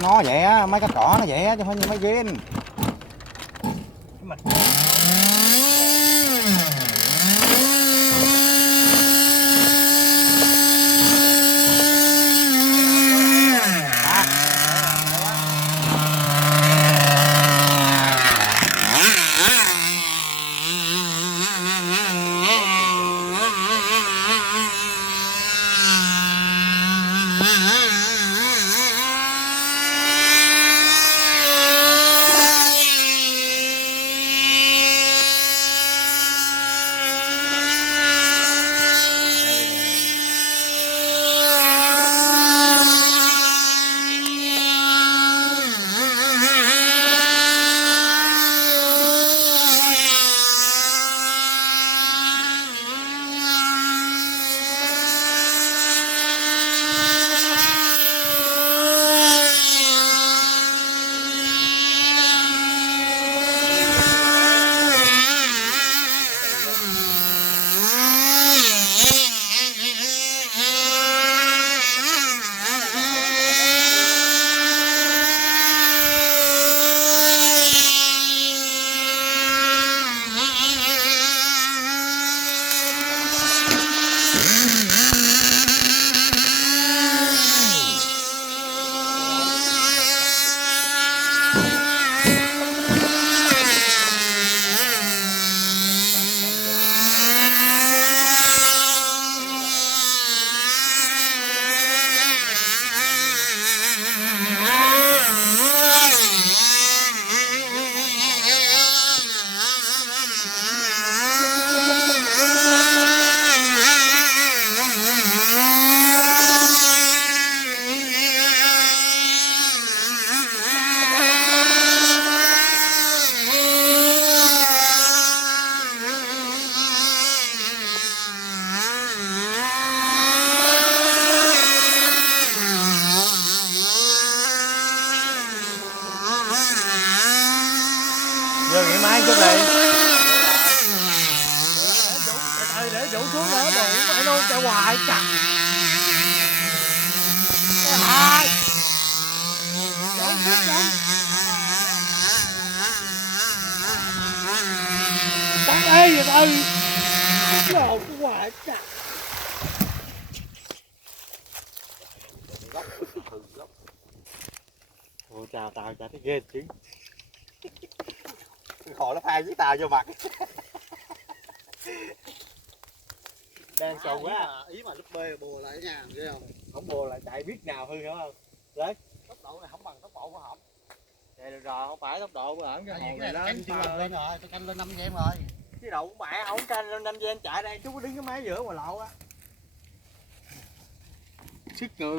Nó vậy á, mấy cái cỏ nó vậy á chứ không phải như mấy gin. Vô nghỉ máy chút đi. Để đủ xuống nữa đủ phải luôn chạy hoài chặt. Hai. Đủ xuống đâu. Tắt ê rồi từ. Đồ hoài chặt. Ủa chào tao chả thấy ghê chứ. Khỏi nó pha với tao vô mặt. Đang sầu quá. Ý mà lúc bê bùa lại nha, ghê không? Không bùa lại chạy biết nào hư hiểu không? Đấy. Tốc độ này không bằng tốc độ của hổng. Vậy được rồi, không phải tốc độ của ẩn cái hồ này Canh lớn chưa lên rồi, tôi canh lên 5 em rồi. Chứ đâu cũng mẹ không canh lên 5 em chạy đây chú có đứng cái máy giữa mà lộ á. Sức người